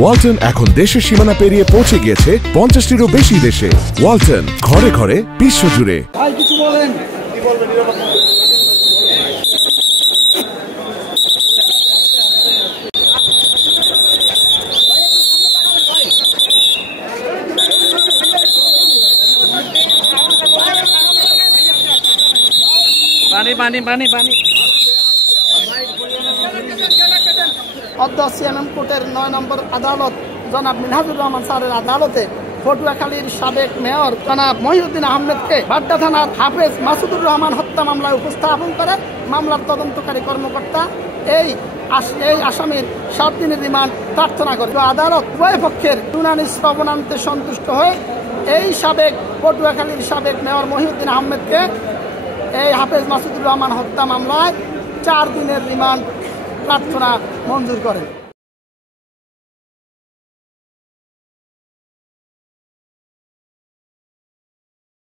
ওয়ালটন এখন দেশের সীমানা পেরিয়ে পৌঁছে গিয়েছে 50টিরও বেশি দেশে। ওয়ালটন, ঘরে ঘরে বিশ্বজুড়ে। সিএমএম কোর্টের 9 নম্বর আদালত জনাব মিনহাজুর রহমান স্যারের আদালতে পটুয়াখালীর সাবেক মেয়র জনাব মহিউদ্দিন আহমেদকে বাড্ডা থানার হাফেজ মাসুদুর রহমান হত্যা মামলায় উপস্থাপন করে মামলার তদন্তকারী কর্মকর্তা এই আসামির 7 দিনের রিমান্ড প্রার্থনা করে। আদালত উভয় পক্ষের শুনানি শ্রবণান্তে সন্তুষ্ট হয়ে এই পটুয়াখালীর সাবেক মেয়র মহিউদ্দিন আহমেদকে এই হাফেজ মাসুদুর রহমান হত্যা মামলায় 4 দিনের রিমান্ড প্রার্থনা মঞ্জুর করে।